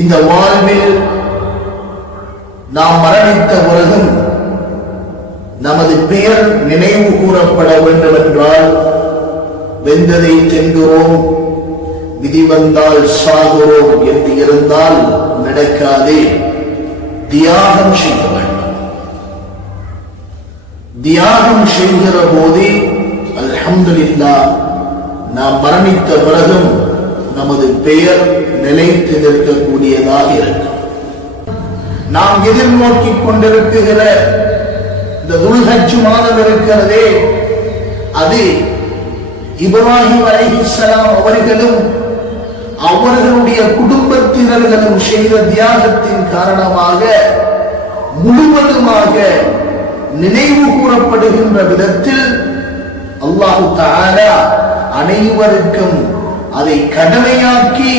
இந்த வாழ்வில் நாம் மரணித்த பிறகும் நமது பெயர் நினைவு கூறப்பட வேண்டும் என்றால் வெந்ததை தின்கிறோம், விதி வந்தால் சாகிறோம் என்று இருந்தால் நடக்காதே. தியாகம் செய்ய வேண்டும். தியாகம் செய்கிற போதே அல்ஹம்துலில்லாஹ் நாம் மரணித்த பிறகும் நமது பெயர் நிலைத்து நிற்கக்கூடியதாக இருக்கும். நாம் எதிர்நோக்கிக் கொண்டிருக்கிற இந்த துல்ஹஜ் மாதம் இருக்கிறதே, அது இப்ராஹிம் அலைஹிஸ்ஸலாம் அவர்களும் அவர்களுடைய குடும்பத்தினர்களும் செய்த தியாகத்தின் காரணமாக முழுவதுமாக நினைவு கூறப்படுகின்ற விதத்தில் அல்லாஹ் தஆலா அனைவருக்கும் அதை கடமையாக்கி,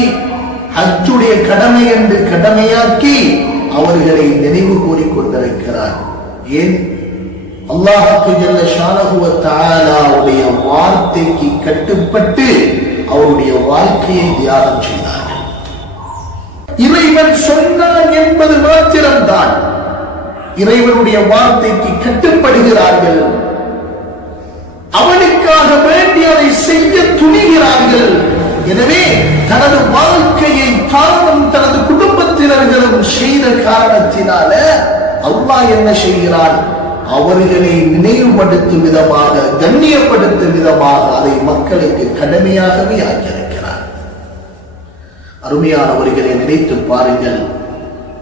ஹஜ்ஜுடைய கடமை என்று கடமையாக்கி அவர்களை நினைவு கூறிக்கொண்டிருக்கிறார். ஏன்? அல்லாஹ்வுக்கு ஜல்ல ஷானஹு வ தஆலாவுடைய வார்த்தைக்கு கட்டுப்பட்டு அவருடைய வாழ்க்கையை தியாகம் செய்தார்கள். இறைவன் சொன்னான் என்பது மாத்திரம்தான். இறைவனுடைய வார்த்தைக்கு கட்டுப்படுகிறார்கள். அவனுக்காக வேண்டி அதை செய்ய துணிகிறார்கள். எனவே தனது வாழ்க்கையை தானும் தனது குடும்பத்தினர்களும் செய்த காரணத்தினால அல்லாஹ் என்ன செய்கிறான்? அவர்களை நினைவுபடுத்தும் விதமாக, கண்ணியப்படுத்தும் விதமாக அதை மக்களுக்கு கடமையாகவே ஆக்கியிருக்கிறார். அருமையானவர்களை நினைத்து பாருங்கள்.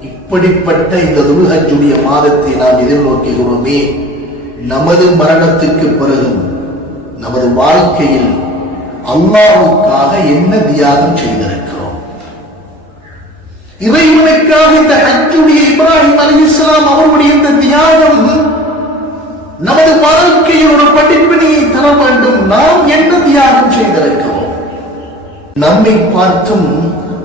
இப்படிப்பட்ட இந்த துல்ஹஜ்ஜுடைய மாதத்தை நாம் எதிர்நோக்குகிறோமே, நமது மரணத்துக்கு பிறகும் நமது வாழ்க்கையில் அல்லாஹ்வுக்காக என்ன தியாகம் செய்திருக்கிறோம்? இறைவனுக்காக இந்த ஹஜ்ஜுடைய இப்ராஹிம் அலைஹிஸ்ஸலாம் அவருடைய இந்த தியாகம் நமது வாழ்க்கையில் ஒரு படிப்பினையை தர வேண்டும். நாம் என்ன தியாகம் செய்திருக்கிறோம்? நம்மை பார்த்தும்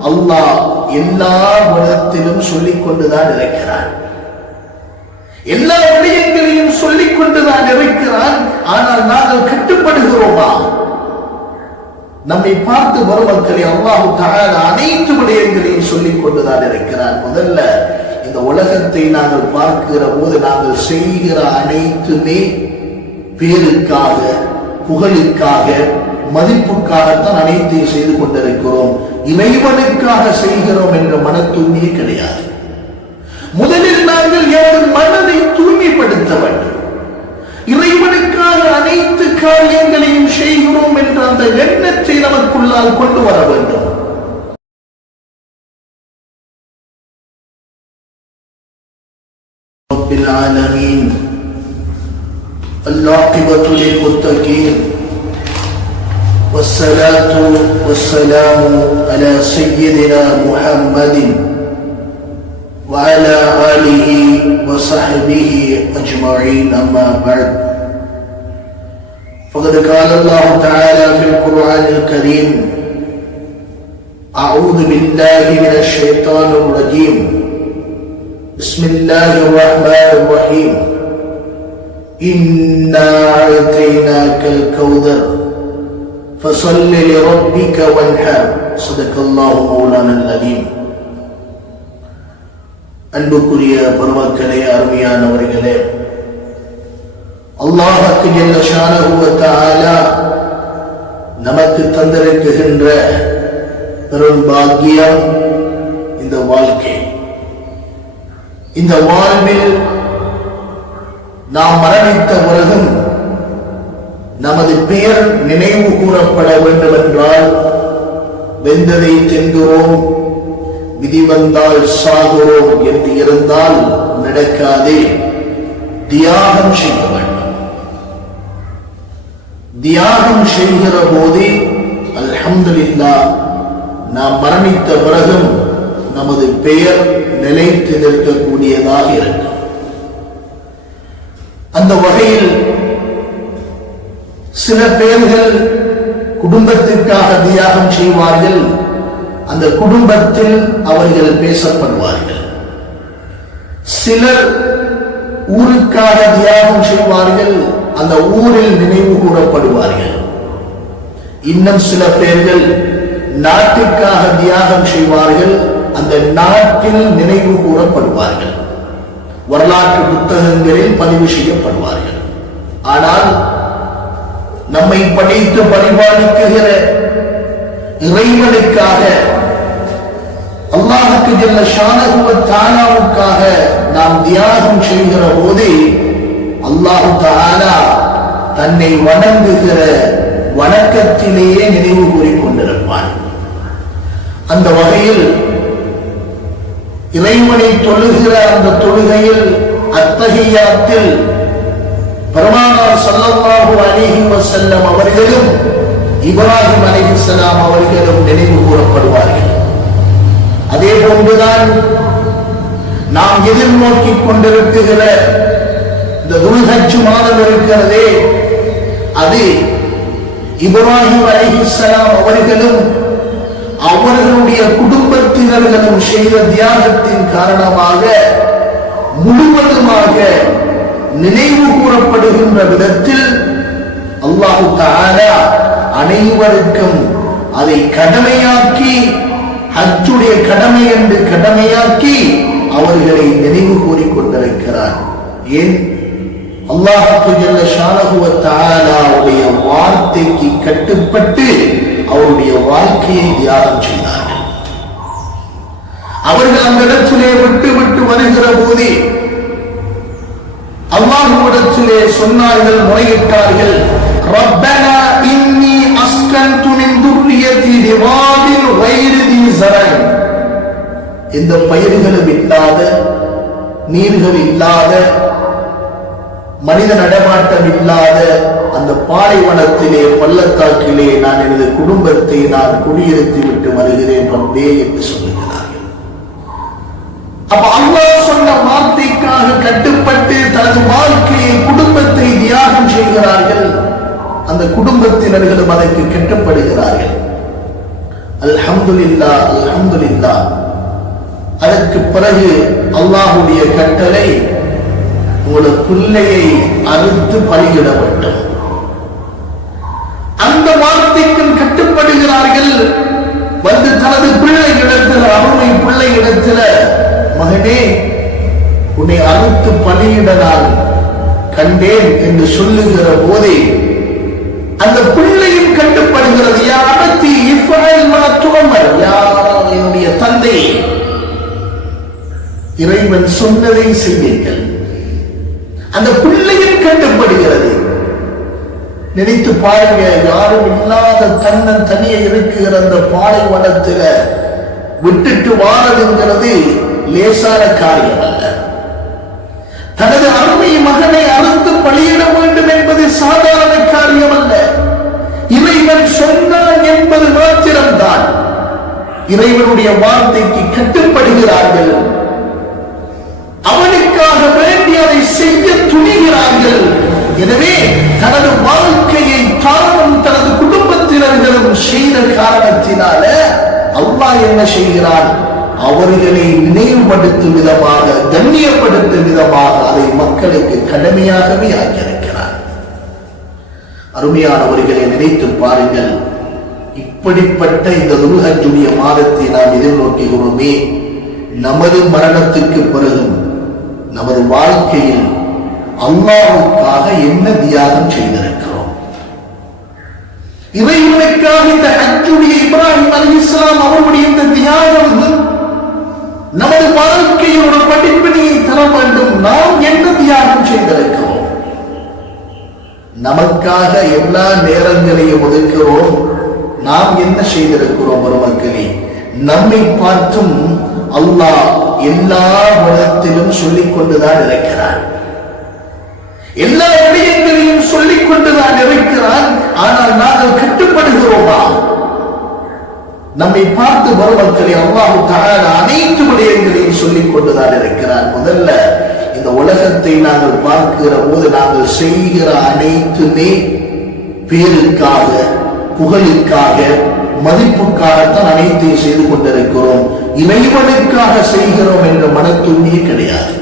அல்லாஹ் எல்லா விதத்திலும் சொல்லிக் கொண்டுதான் இருக்கிறான். எல்லா விடயங்களையும் சொல்லிக் கொண்டுதான் இருக்கிறான். ஆனால் நாங்கள் கட்டுப்படுகிறோமா? நம்மை பார்த்து வரும் மக்களை அல்லாஹ் தஆலா அனைத்து விடயங்களையும் சொல்லிக் கொண்டுதான் இருக்கிறார். முதல்ல இந்த உலகத்தை நாங்கள் பார்க்கிற போது நாங்கள் செய்கிற அனைத்துமே பேருக்காக, புகழுக்காக, மதிப்புக்காகத்தான் அனைத்தையும் செய்து கொண்டிருக்கிறோம். இறைவனுக்காக செய்கிறோம் என்ற மன தூய்மையே கிடையாது. முதலில் நாங்கள் எங்கள் மனதை தூய்மைப்படுத்த வேண்டும். இறைவனுக்காக அனைத்து காரியங்களையும் செய்கிறோம் என்ற அந்த எண்ணத்தை நமக்குள்ளால் கொண்டு வர வேண்டும். ரப்பில் ஆலமீன் العاقبة للمتقين والصلاة والسلام على سيدنا محمد وعلى آله وصحبه أجمعين. أما بعد، فقد قال الله تعالى في القرآن الكريم: أعوذ بالله من الشيطان الرجيم، بسم الله الرحمن الرحيم، إنا أعطيناك الكوثر فصل لربك وانحر. صدق الله مولانا العظيم. அன்புக்குரிய பெருமக்களே, அருமையானவர்களே, அல்லாஹ்வுக்கு ஜல்ல ஷானஹு வ தஆலா நமக்கு தந்திருக்கின்ற பெரும் பாக்கியம் இந்த வாழ்க்கை. இந்த வாழ்வில் நாம் மரணித்த பிறகும் நமது பெயர் நினைவு கூறப்பட வேண்டும் என்றால் வெந்ததை தின்கிறோம், விதி வந்தால் சாகிறோம் என்று இருந்தால் நடக்காதே. தியாகம் செய்ய வேண்டும். தியாகம் செய்கிற போதே அல்ஹம்துலில்லாஹ் நாம் மரணித்த பிறகும் நமது பெயர் நிலைத்து நிற்கக்கூடியதாக இருக்கும். அந்த வகையில் சில பேர்கள் குடும்பத்திற்காக தியாகம் செய்வார்கள். அந்த குடும்பத்தில் அவர்கள் பேசப்படுவார்கள். சிலர் ஊருக்காக தியாகம் செய்வார்கள். அந்த ஊரில் நினைவு கூறப்படுவார்கள். இன்னும் சில பேர்கள் நாட்டுக்காக தியாகம் செய்வார்கள். அந்த நாட்டில் நினைவு கூறப்படுவார்கள், வரலாற்று புத்தகங்களில் பதிவு செய்யப்படுவார்கள். ஆனால் நம்மை படைத்து பரிபாலிக்குகிற இறைவனுக்காக, அல்லாஹ்வுக்கு ஜல்ல ஷானஹு வ தஆலாவுக்காக நாம் தியாகம் செய்கிற போது அல்லாஹ் தஆலா தன்னை வணங்குகிற வணக்கத்திலேயே நினைவு கூறிக் கொண்டிருப்பான். அந்த வகையில் இறைவனை தொழுகிற அந்த தொழுகையில் அத்தஹியாத்தில் பெருமானார் ஸல்லல்லாஹு அலைஹி வஸல்லம் அவர்களும் இப்ராஹிம் அலைஹிஸ்ஸலாம் அவர்களும் நினைவு கூறப்படுவார்கள். அதே போன்றுதான் நாம் எதிர்நோக்கிக் கொண்டிருக்கிற இந்த துல்ஹஜ் மாதம் இருக்கிறதே, அது இப்ராஹிம் அலைஹிஸ்ஸலாம் அவர்களும் அவர்களுடைய குடும்பத்தினர்களும் செய்த தியாகத்தின் காரணமாக முழுவதுமாக நினைவு கூறப்படுகின்ற விதத்தில் அல்லாஹ் தஆலா அனைவருக்கும் அதை கடமையாக்கி, ஹஜ்ஜுடைய கடமை என்று கடமையாக்கி அவர்களை நினைவு கூறிக் கொண்டிருக்கிறார். ஏன்? அல்லாஹ்வுக்கு ஜல்ல ஷானஹு வ தஆலாவுடைய வார்த்தைக்கு கட்டுப்பட்டு அவருடைய வாழ்க்கையை தியாகம் செய்தார்கள். அவர்கள் அந்த இடத்திலே விட்டு விட்டு வருகிற போது அல்லாஹ்விடத்திலே சொன்னார்கள், முறையிட்டார்கள், ரப்பனா இன்னி அஸ்கன்து மின் துர்ரியதி பிவாதின் கைரி தி ஸரன். இந்த பயிர்களும் இல்லாத, நீர்கள் இல்லாத, மனித நடமாட்டம் இல்லாத அந்த பாலைவனத்திலே, பள்ளத்தாக்கிலே நான் எனது குடும்பத்தை நான் குடியிருத்தி விட்டு வருகிறேன் ரப்பே என்று சொல்லுகிறார்கள். அப்ப அல்லாஹ் சொன்ன வார்த்தைக்காக கட்டுப்பட்டு தனது வாழ்க்கையை, குடும்பத்தை தியாகம் செய்கிறார்கள். அந்த குடும்பத்தினர்களும் அதற்கு கட்டுப்படுகிறார்கள். அல்ஹம்துலில்லாஹ், அல்ஹம்துலில்லாஹ். அதற்கு பிறகு அல்லாஹ்வுடைய கட்டளை, உங்களோட பிள்ளையை அறுத்து பலியிட வேண்டும். அந்த வார்த்தைக்கும் கட்டுப்படுகிறார்கள். வந்து தனது பிள்ளை இடத்துல, அருமை பிள்ளை இடத்துல, மகனே உன்னை அறுத்து பலியிட நான் கண்டேன் என்று சொல்லுகிற போதே அந்த பிள்ளையும் கட்டுப்படுகிறது. யாரத்தி இஃபஅல் மா துஅமர், என்னுடைய தந்தை, இறைவன் சொன்னதை செய்யுங்கள். அந்த பிள்ளையும் கட்டுப்படுகிறது. நினைத்து பாருங்க, யாரும் இல்லாத தன்னன் தனியே இருக்கிற அந்த பாலைவனத்தில் விட்டுட்டு வாழதுங்கிறது லேசான காரியம் அல்ல. தனது அருமை மகனை அறுத்து பலியிட வேண்டும் என்பது சாதாரண காரியம் அல்ல. இறைவன் சொன்னான் என்பது மாத்திரம்தான். இறைவனுடைய வார்த்தைக்கு கட்டுப்படுகிறார்கள். அவனுக்காக வேண்டி அதை செய்ய துணிகிறார்கள். எனவே தனது வாழ்க்கையை தானும் தனது குடும்பத்தினர்களும் செய்த காரணத்தினால அல்லாஹ் என்ன செய்கிறான்? அவர்களை நினைவுபடுத்தும் விதமாக, கண்ணியப்படுத்தும் விதமாக அதை மக்களுக்கு கடமையாகவே ஆக்கியிருக்கிறார். அருமையானவர்களை நினைத்து பாருங்கள். இப்படிப்பட்ட இந்த துல்ஹஜ்ஜுடைய மாதத்தை நாம் எதிர்நோக்குகிறோமே, நமது மரணத்துக்கு பிறகும் நமது வாழ்க்கையில் அல்லாஹ்வுக்காக என்ன தியாகம் செய்திருக்கிறோம்? இறைவனுக்காக இந்த ஹஜ்ஜுடைய இப்ராஹிம் அலைஹிஸ்ஸலாம் அவருடைய இந்த தியாகம் நமது வாழ்க்கையில் ஒரு படிப்பினையை தர வேண்டும். நாம் என்ன தியாகம் செய்திருக்கிறோம்? நமக்காக எல்லா நேரங்களையும் ஒதுக்கிறோம். நாம் என்ன செய்திருக்கிறோம்? ஒரு மக்களே, நம்மை பார்த்தும் அல்லாஹ் எல்லா விதத்திலும் சொல்லிக் கொண்டுதான் இருக்கிறான். எல்லா விடயங்களையும் சொல்லிக் கொண்டுதான் இருக்கிறான். ஆனால் நாங்கள் கட்டுப்படுகிறோமா? நம்மை பார்த்து வரும் மக்களை அல்லாஹ் தஆலா அனைத்து விடயங்களையும் சொல்லிக் கொண்டுதான் இருக்கிறார். முதல்ல இந்த உலகத்தை நாங்கள் பார்க்கிற போது நாங்கள் செய்கிற அனைத்துமே பேருக்காக, புகழுக்காக, மதிப்புக்காகத்தான் அனைத்தையும் செய்து கொண்டிருக்கிறோம். இறைவனுக்காக செய்கிறோம் என்ற மன தூய்மையே கிடையாது.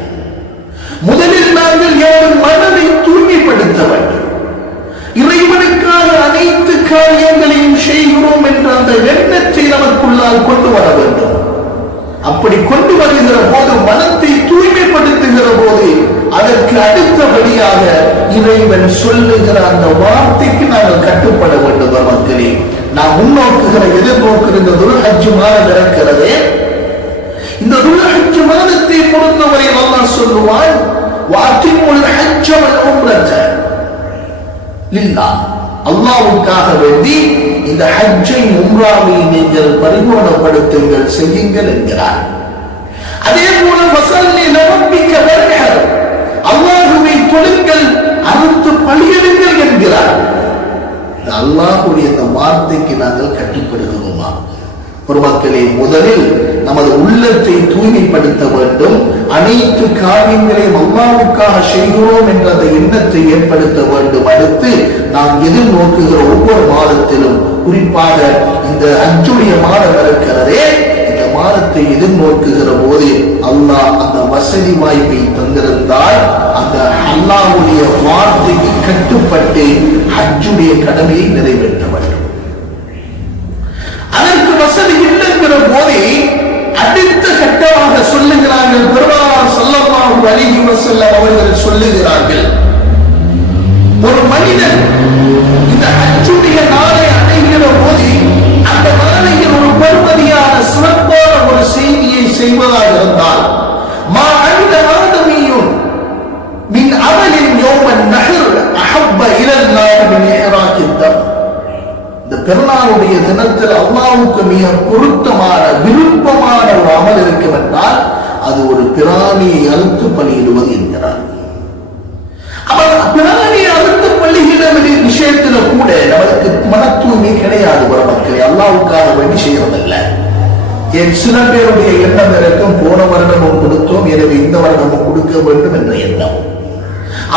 முதலில் நாங்கள் யாரும் மனதை தூய்மைப்படுத்த வேண்டும். இறைவனுக்காக அனைத்து காரியங்களையும் செய்கிறோம் என்ற அந்த எண்ணத்தை நமக்குள்ளால் கொண்டு வர வேண்டும். அப்படி கொண்டு வருகிற போது, மனத்தை தூய்மைப்படுத்துகிற போது, அதற்கு அடுத்தபடியாக இறைவன் சொல்லுகிற அந்த வார்த்தைக்கு நாங்கள் கட்டுப்பட வேண்டும். மக்களே, நாம் முன்னோக்குகிற எதிர்நோக்குகிற இந்த துல்ஹஜ் மாதம் இருக்கிறதே, இந்த துல்ஹஜ் மாதத்தை பொறுத்தவரை அல்லாஹ் சொல்லுவான், வாத்திமுல் ஹஜ்ஜ வல் உம்ரத லில்லாஹ், அல்லாஹ்வுக்காக வேண்டி இந்த ஹஜ்ஜை உம்ராவை நீங்கள் பரிபூர்ணப்படுத்துங்கள், செய்யுங்கள் என்கிறார். அதே போல ஃபஸல்லி லரப்பிக வன்ஹர், அல்லாஹ்வை தொழுங்கள், அறுத்து பலியிடுங்கள் என்கிறார். அல்லாஹ்வுடைய இந்த வார்த்தைக்கு நாங்கள் கட்டுப்படுகிறோமா? பொதுமக்களே, முதலில் நமது உள்ளத்தை தூய்மைப்படுத்த வேண்டும். அனைத்து காரியங்களையும் அல்லாஹ்வுக்காக செய்கிறோம் என்ற அந்த எண்ணத்தை ஏற்படுத்த வேண்டும். அடுத்து நாம் எதிர்நோக்குகிற ஒவ்வொரு மாதத்திலும், குறிப்பாக இந்த ஹஜ்ஜுடைய மாதம் இருக்கிறதே, இந்த மாதத்தை எதிர்நோக்குகிற போது அல்லாஹ் அந்த வசதி வாய்ப்பை தந்திருந்தால் அந்த அல்லாஹ்வுடைய வார்த்தைக்கு கட்டுப்பட்டு ஹஜ்ஜுடைய கடமையை நிறைவேற்ற வேண்டும். அதற்கு வசதி இல்லைங்கிற போதே அடுத்த கட்டமாக சொல்லுகிறார்கள், பெருமானார் ஸல்லல்லாஹு அலைஹி வஸல்லம் அவர்கள் சொல்லுகிறார்கள், ஒரு மனிதன் இந்த ஹஜ்ஜுடைய நாளை அடைகிற போது அந்த நாளையில் ஒரு பெருமதியான சிறப்பான ஒரு செய்தியை செய்வதாக இருந்தால், மா அன்த ஆதமியுன் மின் அமலின் யௌமன் நஹர் அஹப்ப இலல்லாஹி மின் இஹ்ராக்கித் தம். இந்த பெருநாளுடைய தினத்தில் அல்லாஹ்வுக்கு மிக பொருத்தமான விருப்பமான ஒரு அமல் இருக்கும் என்றால் அது ஒரு பிராணியை அறுத்து பலியிடுவது என்கிறார். அவர் பிராணியை அறுத்து பலியிட விஷயத்துல கூட நமக்கு மன தூய்மை கிடையாது. மக்களே, அல்லாஹ்வுக்காக வேண்டி செய்யறதில்ல. என் சில பேருடைய எண்ணம் இருக்கும், போன வருடமும் கொடுத்தோம், எனவே இந்த வருடமும் கொடுக்க வேண்டும் என்ற எண்ணம்.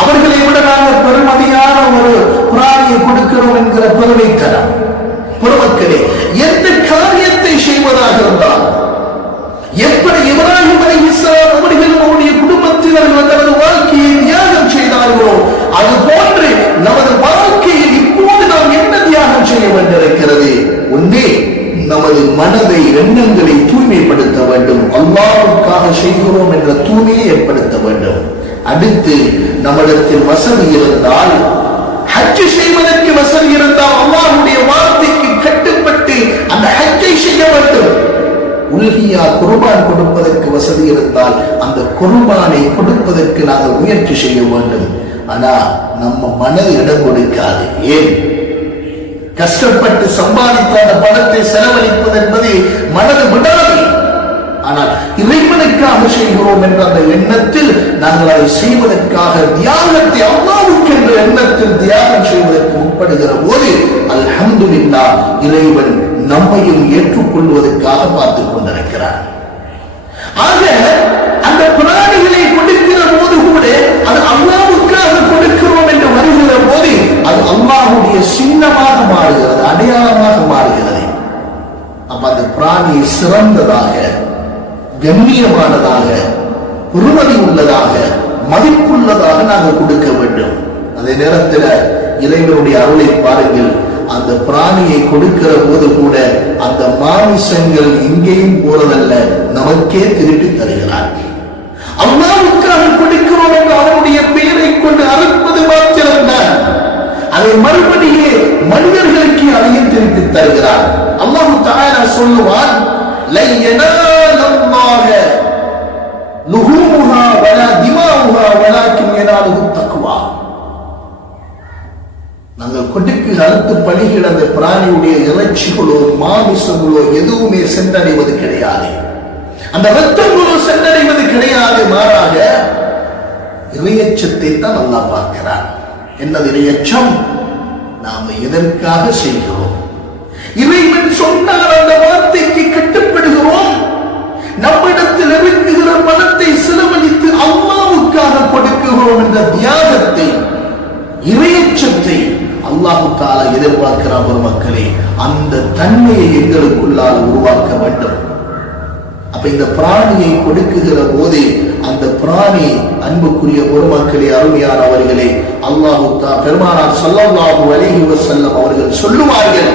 அவர்களை விட நாங்கள் பெருமதியான ஒரு பிராணியை கொடுக்கிறோம் என்கிற பெருமைத்தனம். பொதுமக்களே, எந்த காரியத்தை செய்வதாக இருந்தால், எப்படி இப்ராஹிம் அலைஹிஸ்ஸலாம் அவர்கள் அவருடைய குடும்பத்தினர்கள் தனது வாழ்க்கையை தியாகம் செய்தார்களோ, அது போன்று நமது வாழ்க்கையில் இப்போது நாம் என்ன தியாகம் செய்ய வேண்டியிருக்கிறது? ஒன்றே, நமது மனதை, எண்ணங்களை தூய்மைப்படுத்த வேண்டும். அல்லாஹ்வுக்காக செய்கிறோம் என்ற தூய்மையை ஏற்படுத்த வேண்டும். அடுத்து, நம்மிடத்தில் வசதி இருந்தால், ஹஜ் செய்வதற்கு வசதி இருந்தால் அல்லாஹ்வுடைய வார்த்தைக்கு கட்டுப்பட்டு அந்த ஹஜ்ஜை செய்ய வேண்டும். உல்ஹியா குர்பான் கொடுப்பதற்கு வசதி இருந்தால் அந்த குர்பானை கொடுப்பதற்கு நாங்கள் முயற்சி செய்ய வேண்டும். ஆனா நம்ம மனது இடம் கொடுக்காது. ஏன்? கஷ்டப்பட்டு சம்பாதித்த அந்த பணத்தை செலவழிப்பது என்பது மனது விடாது. ஆனால் இறைவனுக்காக செய்கிறோம் என்ற அந்த எண்ணத்தில் நாங்கள் அதை செய்வதற்காக தியாகத்தை அல்லாஹ்வுக்கு என்ற எண்ணத்தில் தியாகம் செய்வதற்கு முற்படுகிற போது அல்ஹம்துலில்லாஹ், இறைவன் நம்மையும் ஏற்றுக்கொள்வதற்காக பார்த்துக் கொண்டிருக்கிறார். ஆக அந்த பிராணிகளை கொடுக்கிற போது கூட அது அல்லாஹ்வுக்காக கொடுக்கிறோம் என்று வருகிற போது அது அல்லாஹ்வுடைய சின்னமாக மாறுகிறது, அடையாளமாக மாறுகிறது. அப்ப அந்த பிராணியை சிறந்ததாக, கண்ணியமானதாக, பெருமதி உள்ளதாக, மதிப்புள்ளதாக நாங்கள் கொடுக்க வேண்டும். அதே நேரத்தில் இறைவனுடைய அருளை பாருங்கள், அந்த பிராணியை கொடுக்கிற போது கூட அந்த மாமிசங்கள் எங்கேயும் போறதல்ல, நமக்கே திருப்பி தருகிறார். அல்லாஹ்வுக்காக கொடுக்கிறோம் என்று அவருடைய பெயரை கொண்டு அறுப்பது மாத்திரம்தான், அதை மறுபடியே மனிதர்களுக்கு அதையும் திருப்பி தருகிறார். அல்லாஹ் தஆலா சொல்லுவான், லை யனாலல்லாஹ லுஹூமுஹா வலா திமாஉஹா வலாக்கின் யனாலுஹு தக்வா. நாங்கள் கொடுக்கு அறுத்து பலிகள் அந்த பிராணியுடைய இறைச்சிகளோ மாமிசங்களோ எதுவுமே சென்றடைவது கிடையாது, அந்த ரத்தங்களோ சென்றடைவது கிடையாது. மாறாக இறையச்சத்தை தான் அல்லாஹ் பார்க்கிறார். என்னது இறையச்சம்? நாம் எதற்காக செய்கிறோம்? இறைவன் சொன்னால் அந்த வார்த்தைக்கு கட்டுப்படுகிறோம். நம்மிடத்தில் இருக்குகிற பணத்தை செலவழித்து அல்லாஹ்வுக்காக கொடுக்கிறோம் என்ற தியாகத்தை, இறையச்சத்தை அல்லாஹ் தஆலா எதிர்பார்க்கிறார். மக்களே, அந்த தன்மையை எங்களுக்குள்ளால் உருவாக்க வேண்டும். அப்ப இந்த பிராணியை கொடுக்குகிற போது அந்த பிராணி, அன்புக்குரிய பொதுமக்களே, அருமையானவர்களே, அல்லாஹ் பெருமானார் ஸல்லல்லாஹு அலைஹி வஸல்லம் அவர்கள் சொல்லுவார்கள்,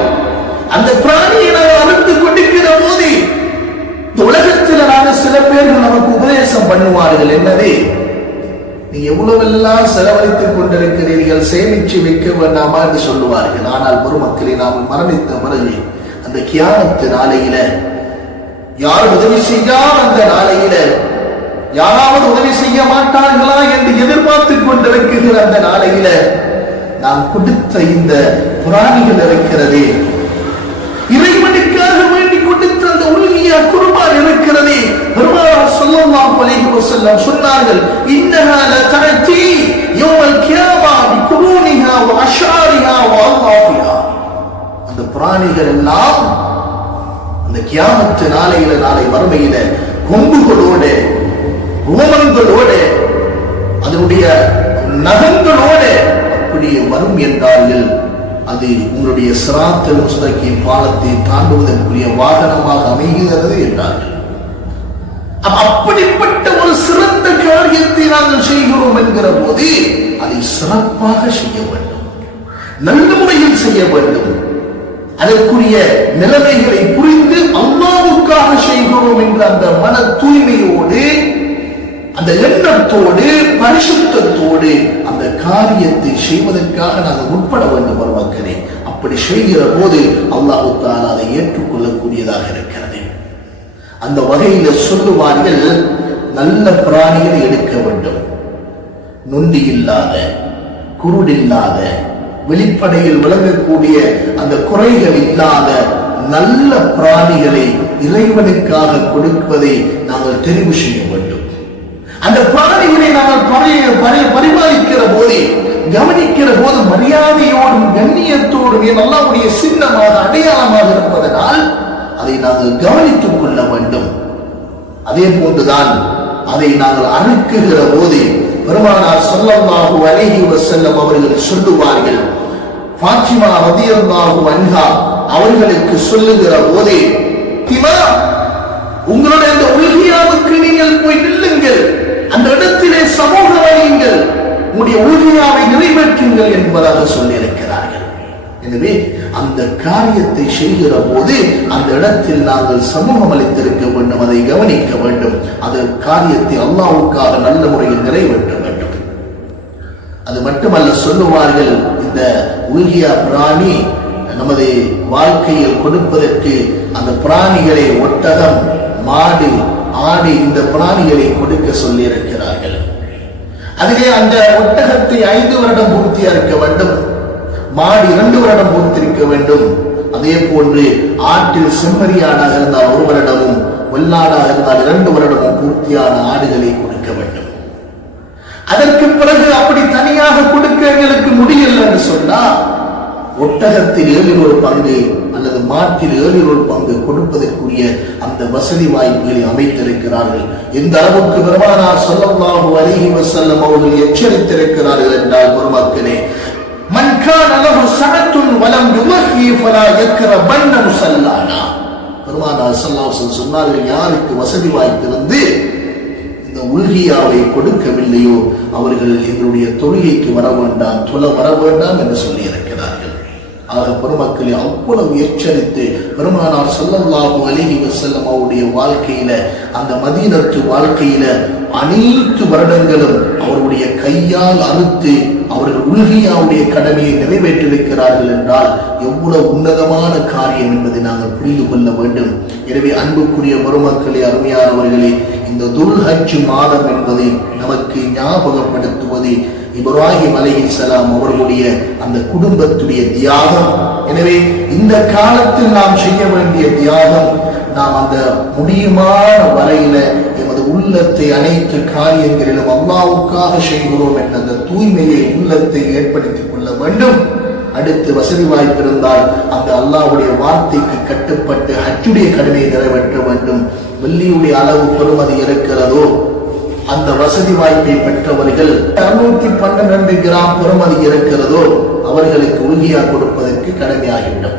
அந்த பிராணியை நாங்கள் அறுத்து கொடுக்கிற போது உலகத்தில் நாங்கள் பேர்கள் நமக்கு உபதேசம் பண்ணுவார்கள். என்னது? நீ எவ்வளவெல்லாம் செலவழித்துக் கொண்டிருக்கிறீர்கள், சேமிச்சு வைக்க வேண்டாமா என்று சொல்லுவார்கள். ஆனால் பெருமக்களை நாம் மரணித்த பிறகு அந்த கியாமத்து நாளையில யார் உதவி செய்யார், அந்த நாளையில யாராவது உதவி செய்ய மாட்டார்களா என்று எதிர்பார்த்துக் கொண்டிருக்கிற அந்த நாளையில நாம் கொடுத்த இந்த பிராணிகள் இருக்கிறது, இறைவனுக்காக வேண்டி கொடுத்த அந்த உலகிய குர்பான் இருக்கிறது. பெருமானார் ஸல்லல்லாஹு அலைஹி வஸல்லம் சொன்னார்கள், இன்னஹா லதஅதி யௌமல் கியாமா பிகுரூனிஹா வ அஷாரிஹா வ அல்லாஹிஹா. அந்த பிராணிகள் எல்லாம் அந்த கியாமத்து நாளையில, நாளை மறுமையில கொம்புகளோட, ரோமங்களோட, அதனுடைய நகங்களோட அப்படியே வரும் என்றார்கள். அது உங்களுடைய சிராத்தல் முஸ்தகீம் பாலத்தை தாண்டுவதற்குரிய வாகனமாக அமைகிறது என்றார்கள். அப்படிப்பட்ட ஒரு சிறந்த காரியத்தை நாங்கள் செய்கிறோம் என்கிற போது அதை சிறப்பாக செய்ய வேண்டும், நல்ல முறையில் செய்ய வேண்டும். அதற்குரிய நிலைமைகளை புரிந்து அல்லாஹ்வுக்காக செய்கிறோம் என்ற அந்த மன தூய்மையோடு, அந்த எண்ணத்தோடு, பரிசுத்தத்தோடு அந்த காரியத்தை செய்வதற்காக நாங்கள் உட்பட வேண்டும் மக்களே. அப்படி செய்கிற போது அல்லாஹ் தஆலா அதை ஏற்றுக்கொள்ளக்கூடியதாக இருக்கிறது. அந்த வகையில சொல்லுவார்கள், நல்ல பிராணிகளை எடுக்க வேண்டும், நொண்டி இல்லாத, குருடில்லாத, வெளிப்படையில் விளங்கக்கூடிய அந்த குறைகள் இல்லாத நல்ல பிராணிகளை இறைவனுக்காக கொடுப்பதை நாங்கள் தெரிவு செய்ய வேண்டும். அந்த பிராணிகளை நாங்கள் பரிபாலிக்கிற போதே, கவனிக்கிற போது மரியாதையோடும் கண்ணியத்தோடும் அல்லாஹ்வுடைய சின்னமாக, அடையாளமாக இருப்பதனால் அதை நாங்கள் கவனித்துக் கொள்ள வேண்டும். அதே போன்றுதான் அதை நாங்கள் அறுக்குகிற போது பெருமானார் ஸல்லல்லாஹு அலைஹி வஸல்லம் அவர்கள் சொல்லுவார்கள், ஃபாத்திமா ரலியல்லாஹு அன்ஹா அவர்களுக்கு சொல்லுகிற போதே, திமா, உங்களுடைய அந்த உல்கியாவுக்கு நீங்கள் போய் நில்லுங்கள், அந்த இடத்திலே சமூக வழியுங்கள், உங்களுடைய உல்கியாவை நிறைவேற்றுங்கள் என்பதாக சொல்லியிருக்கிறார்கள். எனவே அந்த காரியத்தை செய்கிற போது அந்த இடத்தில் நாங்கள் சமூகம் அளித்திருக்க வேண்டும், அதை கவனிக்க வேண்டும், அந்த காரியத்தை அல்லாஹ்வுக்காக நல்ல முறையில் நிறைவேற்ற வேண்டும். அது மட்டுமல்ல, சொல்லுவார்கள், இந்த உல்கியா பிராணி நமது வாழ்க்கையில் கொடுப்பதற்கு அந்த பிராணிகளை, ஒட்டகம், மாடு, ஆடு, இந்த பிராணிகளை கொடுக்க சொல்லி இருக்கிறார்கள். அதிலே அந்த ஒட்டகத்தை 5 வருடம் பூர்த்தியா இருக்க வேண்டும், மாடு 2 வருடம் பூர்த்திருக்க வேண்டும். அதே போன்று ஆட்டில் செம்மறியாடாக இருந்தால் 1 வருடமும், வெள்ளாடாக இருந்தால் 2 வருடமும் பூர்த்தியான ஆடுகளை கொடுக்க வேண்டும். அதற்கு பிறகு அப்படி தனியாக கொடுக்க எங்களுக்கு முடியல என்று சொன்னா, ஒட்டகத்தில் 1/7 பங்கு அல்லது மாட்டில் 1/7 பங்கு கொடுப்பதற்குரிய அந்த வசதி வாய்ப்புகளை அமைத்திருக்கிறார்கள். எந்த அளவுக்கு பெருமானார் ஸல்லல்லாஹு அலைஹி வஸல்லம் அவர்கள் எச்சரித்திருக்கிறார்கள் என்றால், பெருமக்களே, மன் கான லஹு ஸஅத்துன் வலம் யுவஹி ஃபலா யக்ரபன்ன முஸல்லானா. பெருமானார் ஸல்லல்லாஹு அலைஹி வஸல்லம் சொன்னார்கள், யாருக்கு வசதி வாய்ப்பிருந்து இந்த உல்கியாவை கொடுக்கவில்லையோ அவர்கள் எங்களுடைய தொழுகைக்கு வர வேண்டாம், தொழ வர வேண்டாம் என்று சொல்லி இருக்கிறார்கள். ஆக பெருமக்களை அவ்வளவு எச்சரித்து பெருமானார் ஸல்லல்லாஹு அலைஹி வஸல்லம் அவருடைய வாழ்க்கையில, அந்த மதீனத்து வாழ்க்கையில அனைத்து வருடங்களும் அவருடைய கையால் அறுத்து அவர்கள் உல்கியாவுடைய கடமையை நிறைவேற்றிருக்கிறார்கள் என்றால் எவ்வளவு உன்னதமான காரியம் என்பதை நாங்கள் புரிந்து கொள்ள வேண்டும். எனவே அன்புக்குரிய பெருமக்களே, அருமையானவர்களே, இந்த துல்ஹஜ் மாதம் என்பதை நமக்கு ஞாபகப்படுத்துவது இப்ராஹிம் அலைஹிஸ்ஸலாம் அவர்களுடைய அந்த குடும்பத்துடைய தியாகம். எனவே இந்த காலத்தில் நாம் செய்ய வேண்டிய தியாகம், நாம் அந்த முடியுமான வரையில எமது உள்ளத்தை அனைத்து காரியங்களிலும் அல்லாஹ்வுக்காக செய்கிறோம் என்ற அந்த தூய்மையை உள்ளத்தை ஏற்படுத்திக் கொள்ள வேண்டும். அடுத்து வசதி வாய்ப்பு இருந்தால் அந்த அல்லாஹ்வுடைய வார்த்தைக்கு கட்டுப்பட்டு ஹஜ்ஜுடைய கடமையை நிறைவேற்ற வேண்டும். வெள்ளியுடைய அளவு பெறுமதி இருக்கிறதோ அந்த வசதி வாய்ப்பை பெற்றவர்கள் 612 கிராம் பெறுமதி இருக்கிறதோ அவர்களுக்கு உல்கியா கொடுப்பதற்கு கடமையாகிவிடும்,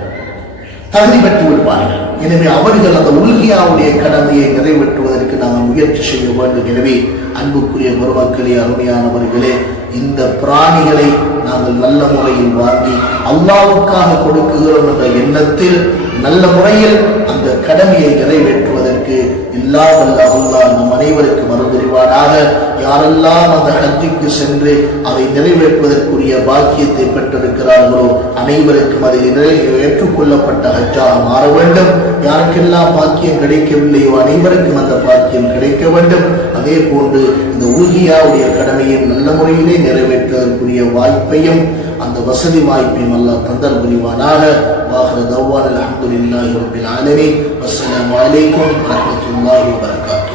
தகுதி பெற்று விடுவார்கள். எனவே அவர்கள் அந்த உல்கியாவுடைய கடமையை நிறைவேற்றுவதற்கு நாங்கள் முயற்சி செய்ய வேண்டும். எனவே அன்புக்குரிய பெருமக்களே, அருமையானவர்களே, இந்த பிராணிகளை நாங்கள் நல்ல முறையில் வாங்கி அல்லாஹ்வுக்காக கொடுக்கிறோம் என்ற எண்ணத்தில் நல்ல முறையில் அந்த கடமையை நிறைவேற்றுவதற்கு எல்லாம் வல்ல அல்லாஹ் நம் அனைவருக்கும் அருள் புரிவானாக. யாரெல்லாம் அந்த ஹஜ்ஜுக்கு சென்று அதை நிறைவேற்றுவதற்குரிய பாக்கியத்தை பெற்றிருக்கிறார்களோ அனைவருக்கும் அதை ஏற்றுக்கொள்ளப்பட்ட ஹஜ்ஜாக மாற வேண்டும். யாருக்கெல்லாம் பாக்கியம் கிடைக்கவில்லையோ அனைவருக்கும் அந்த பாக்கியம் கிடைக்க வேண்டும். அதே போன்று இந்த உல்ஹியாவுடைய கடமையை நல்ல முறையிலே நிறைவேற்றுவதற்குரிய வாய்ப்பையும் அந்த வசதி வாய்ப்பையும் அல்லாஹ் தந்தல் புரிவானாக. வாஹிரு தஅவானா அல்ஹம்துலில்லாஹி ரப்பில் ஆலமீன். வஸ்ஸலாமு அலைக்கும் வரஹ்மத்துல்லாஹி வபரகாத்துஹு.